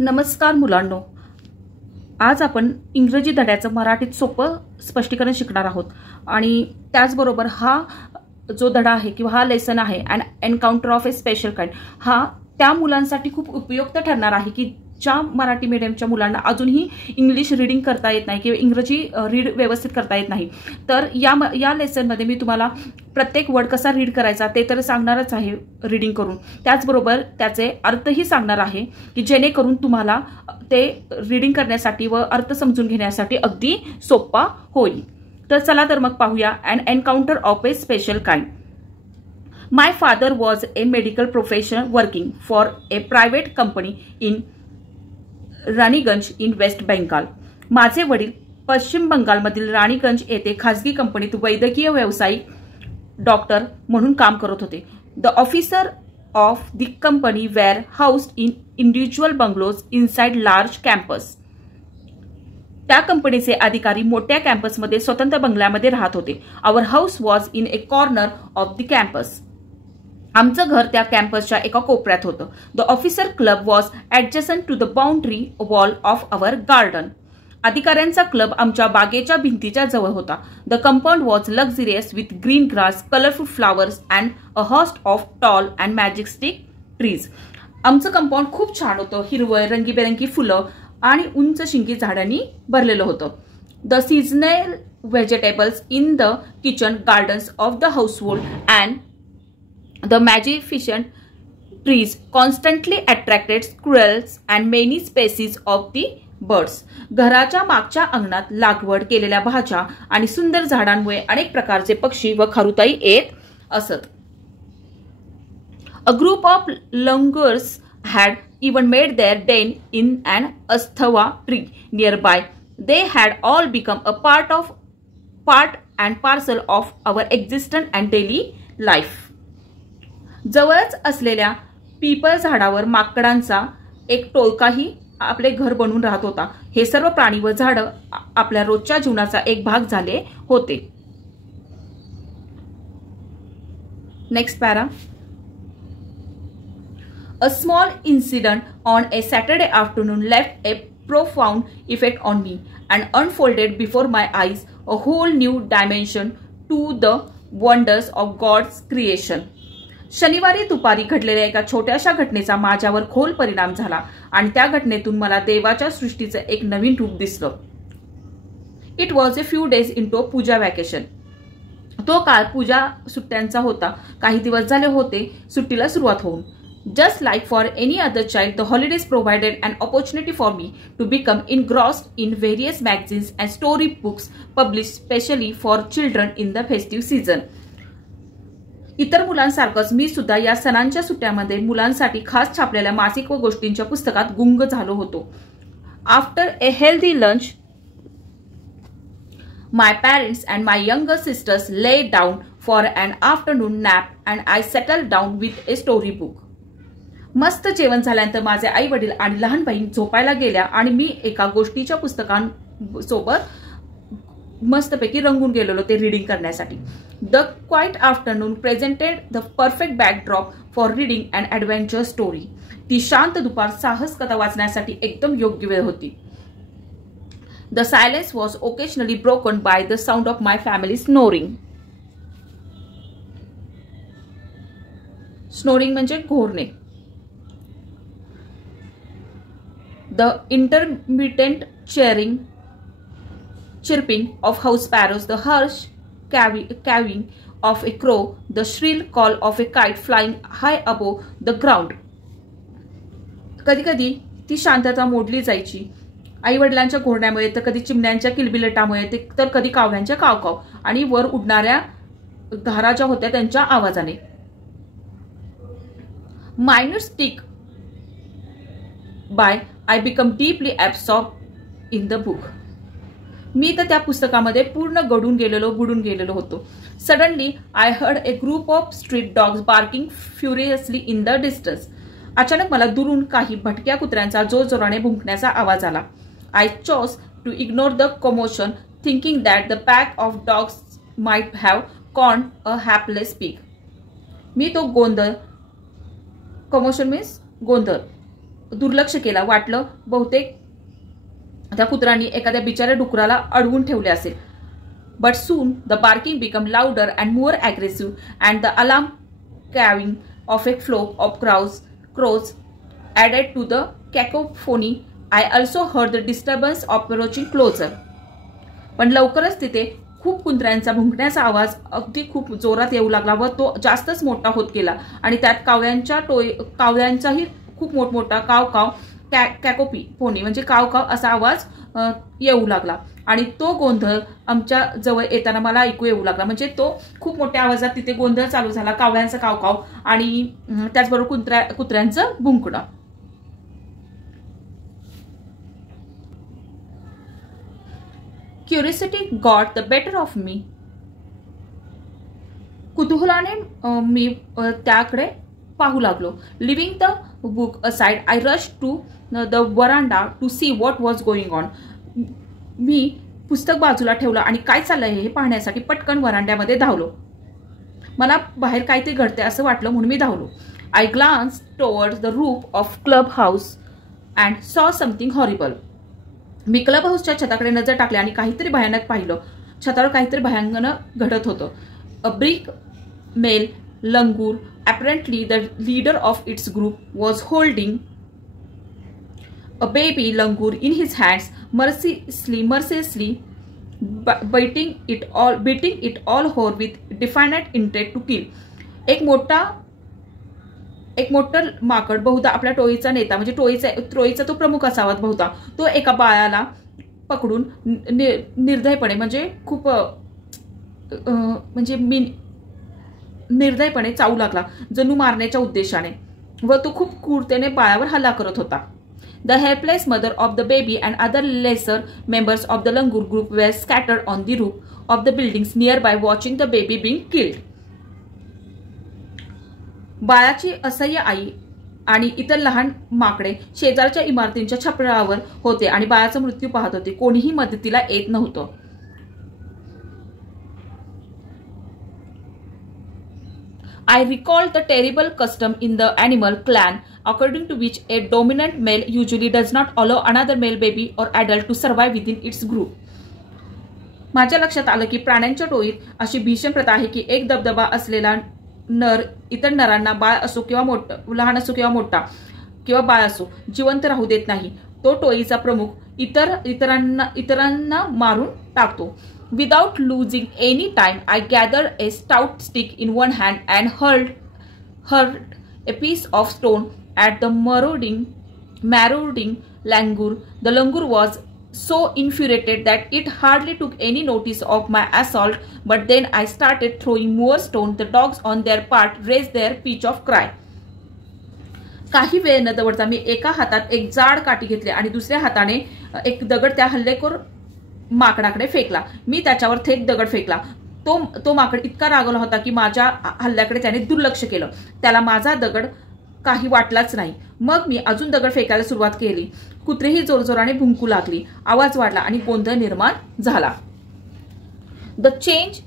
नमस्कार मुलांनो, आज आपण इंग्रजी धड्याचं मराठीत सोपं स्पष्टीकरण शिकणार आहोत आणि त्याचबरोबर हा जो धडा आहे किंवा हा लेसन आहे and encounter of A special kind हा त्या मुलांसाठी खूप उपयुक्त ठरणार आहे की ज्या मराठी मीडियमच्या मुलांना अजूनही इंग्लिश रीडिंग करता येत नाही किंवा इंग्रजी रीड व्यवस्थित करता येत नाही। तर या लेसनमध्ये मी तुम्हाला प्रत्येक वर्ड कसा रीड करायचा ते तर सांगणारच आहे रीडिंग करून, त्याचबरोबर त्याचे अर्थही सांगणार आहे की जेणेकरून तुम्हाला ते रीडिंग करण्यासाठी व अर्थ समजून घेण्यासाठी अगदी सोपा होईल। तर चला तर मग पाहूया and encounter of A special kind. My father was a medical professional working for a private company in Raniganj in West Bengal. माझे वडील पश्चिम बंगालमधील राणीगंज येथे खासगी कंपनीत वैद्यकीय व्यावसायिक डॉक्टर म्हणून काम करत होते। The officer of the company were housed in individual bungalows inside large campus. त्या कंपनीचे अधिकारी मोठ्या कॅम्पसमध्ये स्वतंत्र बंगल्यामध्ये राहत होते। Our house was in a corner of the campus. आमचं घर त्या कॅम्पसच्या एका कोपऱ्यात होतं। The officer club was adjacent to the boundary wall of our garden. अधिकाऱ्यांचा क्लब आमच्या बागेच्या भिंतीच्या जवळ होता। The compound was luxurious with green grass, colourful flowers and a host of tall and majestic trees. आमचं कंपाऊंड खूप छान होतं, हिरवळ, रंगीबेरंगी फुलं आणि उंच शिंगी झाडांनी भरलेलं होतं। The seasonal vegetables in the kitchen gardens of the household and the magnificent trees constantly attracted squirrels and many species of the birds. घराच्या मागच्या अंगणात लागवड केलेल्या भाज्या आणि सुंदर झाडांमुळे अनेक प्रकारचे पक्षी व खारुताई येत असत। A group of langurs had even made their den in an asthava tree nearby. They had all become a part and parcel of our existence and daily life. जवळच असलेल्या पीपल झाडावर माकडांचा एक टोळकाही आपले घर बनवून राहत होता। हे सर्व प्राणी व झाड आपल्या रोजच्या जीवनाचा एक भाग झाले होते। Next para. A small incident on A Saturday afternoon left A profound effect on me and unfolded before my eyes a whole new dimension to the wonders of God's creation. शनिवारी दुपारी घडलेल्या एका छोट्याशा घटनेचा माझ्यावर खोल परिणाम झाला आणि त्या घटनेतून मला देवाच्या सृष्टीचं एक नवीन रूप दिसलं। It was a few days into Puja vacation. तो काळ पूजा सुट्ट्यांचा होता। काही दिवस झाले होते सुट्टीला सुरुवात होऊन। Just like for any other child the holidays provided an opportunity for me to become engrossed in various magazines and story books publish specially for children in the festive season. इतर मुलांसारखंच मी सुद्धा या सणांच्या सुट्ट्यामध्ये मुलांसाठी खास छापलेल्या मासिक व गोष्टींच्या पुस्तकात गुंग झालो होतो। After a healthy lunch my parents and my younger sisters lay down for an afternoon nap and I settle down with a story book. मस्त जेवण झाल्यानंतर माझे आई वडील आणि लहान बहीण झोपायला गेल्या आणि मी एका गोष्टीच्या पुस्तकांसोबत मस्तपैकी रंगून गेलेलो ते रीडिंग करण्यासाठी। The quite afternoon presented the perfect backdrop for reading and adventure story. ती शांत दुपार साहस कथा वाचण्यासाठी एकदम योग्य वेळ होती। The silence was occasionally broken by the sound of my family snoring. Snoring म्हणजे घोरणे। The intermittent chirping of house sparrows, the harsh cawing of a crow, the shrill call of a kite flying high above the ground. कधी कधी ती शांतता मोडली जायची आई वडिलांच्या घोरण्यामुळे, तर कधी चिमण्यांच्या किलबिलाटामुळे, तर कधी कावळ्यांच्या कावकाव आणि वर उडणाऱ्या धारा ज्या होत्या त्यांच्या आवाजाने। Minor stick by I become deeply absorbed in the book. मी तर त्या पुस्तकामध्ये पूर्ण बुडून गेलेलो होतो। Suddenly I heard a group of street dogs barking furiously in the distance. अचानक मला दुरून काही भटक्या कुत्र्यांचा जोरजोराने भुंकण्याचा आवाज आला। I chose to ignore the commotion thinking that the pack of dogs might have corn a hapless pig. मी तो गोंधळ, कमोशन मीन्स गोंधळ, दुर्लक्ष केलं. वाटलं बहुतेक त्या कुत्र्यांनी एखाद्या बिचाऱ्या डुकराला अडवून ठेवले असेल. But soon the barking become louder and more aggressive and the alarm cawing of a flock of crows added to the cacophony. I also heard the disturbance approaching closer. पण लवकरच तिथे खूप कुत्र्यांचा भुंकण्याचा आवाज अगदी खूप जोरात येऊ लागला व तो जास्तच मोठा होत गेला आणि त्यात कावळ्यांचाही खूप मोठमोठा काव कॅकोपी फोनी म्हणजे काव असा आवाज येऊ लागला आणि तो गोंधळ आमच्या जवळ येताना मला ऐकू येऊ लागला. म्हणजे तो खूप मोठ्या आवाजात तिथे गोंधळ चालू झाला, कावळ्यांचा काव आणि त्याचबरोबर कुत्र्यांचं भुंकणं. Curiosity got the better of me. कुतूहलाने मी त्याकडे पाहू लागलो. Leaving the book aside I rush to the veranda to see what was going on. मी पुस्तक बाजूला ठेवलं आणि काय चाललंय हे पाहण्यासाठी पटकन वरांड्यामध्ये धावलो. मला बाहेर काहीतरी घडते असं वाटलं म्हणून मी धावलो. I glance towards the roof of club house and saw something horrible. मी क्लब हाऊसच्या छताकडे नजर टाकली आणि काहीतरी भयानक पाहिलं. छतावर काहीतरी भयानक घडत होतं. A big male langur, apparently the leader of its group, was holding a baby langur in his hands, mercilessly beating it all over with definite intent to kill. एक मोठं माकड, बहुधा आपल्या टोळीचा नेता म्हणजे टोळीचा तो प्रमुख असावा बहुधा, तो एका बाळाला पकडून निर्दयपणे म्हणजे खूप म्हणजे निर्दयपणे चावू लागला, जणू मारण्याच्या उद्देशाने, व तो खूप क्रूरतेने बाळावर हल्ला करत होता. The helpless mother of the baby and other lesser members of the langur group were scattered on the roof of the buildings near by watching the baby being killed. बाळाची असह्य आई आणि इतर लहान माकडे शेजारच्या इमारतींच्या छपरावर होते आणि बाळाचा मृत्यू पाहत होते. कोणीही मदतीला येत नव्हतं. I recalled the terrible custom in the animal clan according to which a dominant male usually does not allow another male baby or adult to survive within its group. माझ्या लक्षात आलं की प्राण्यांच्या टोळीत अशी भीषण प्रथा आहे की एक दबदबा असलेला नर इतर नरांना बाळ असो किंवा मोठा, लहान असो किंवा मोठा किंवा बाळ असो, जिवंत राहू देत नाही. तो टोळीचा प्रमुख इतरांना मारून टाकतो. Without losing any time, I gathered a stout stick in one hand and hurled a piece of stone at the marauding langur. The langur was so infuriated that it hardly took any notice of my assault, but then I started throwing more stones. The dogs on their part raised their pitch of cry. काही वेळ न दवडता मी एका हातात एक जाड काठी घेतली आणि दुसऱ्या हाताने एक दगड त्या हल्लेखोर माकडाकडे फेकला. मी त्याच्यावर थेट दगड फेकला. तो माकड इतका रागवला होता की माझ्या हल्ल्याकडे त्याने दुर्लक्ष केलं. त्याला माझा दगड काही वाटलाच नाही. मग मी अजून दगड फेकायला सुरुवात केली. कुत्रेही जोरजोराने भुंकू लागली. आवाज वाढला आणि गोंधळ निर्माण झाला. The change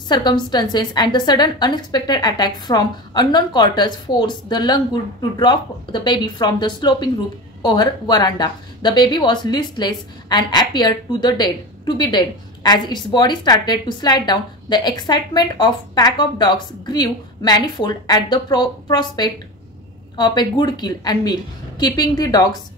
circumstances and the sudden unexpected attack from unknown quarters forced the langur to drop the baby from the sloping roof over veranda. The baby was listless and appeared to be dead. As its body started to slide down, the excitement of pack of dogs grew manifold at the prospect of a good kill and meal. Keeping the dogs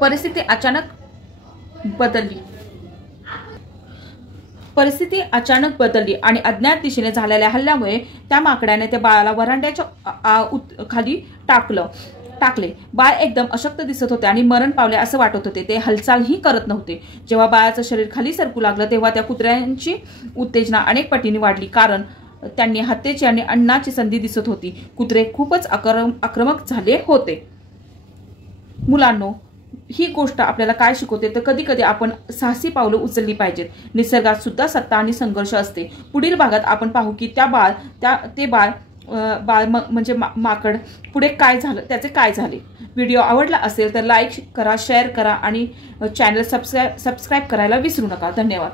परिस्थिती अचानक बदलली आणि अज्ञात दिशेने झालेल्या हल्ल्यामुळे त्या माकड्याने त्या बाळाला वरांड्याच्या खाली टाकले. बाळ एकदम अशक्त दिसत होते आणि मरण पावले असं वाटत होते. ते हालचालही करत नव्हते. जेव्हा बाळाचं शरीर खाली सरकू लागलं तेव्हा त्या कुत्र्यांची उत्तेजना अनेक पटीने वाढली, कारण त्यांनी हत्येची आणि अन्नाची संधी दिसत होती. कुत्रे खूपच आक्रमक झाले होते. मुलांनो, ही गोष्ट आपल्याला काय शिकवते तर कधी कधी आपण साहसी पावलं उचलली पाहिजेत. निसर्गात सुद्धा सत्ता आणि संघर्ष असते. पुढील भागात आपण पाहू की ते बाळ म्हणजे माकड पुढे काय झालं, त्याचे काय झाले. व्हिडिओ आवडला असेल तर लाईक करा, शेअर करा आणि चॅनल सबस्क्राईब करायला विसरू नका. धन्यवाद.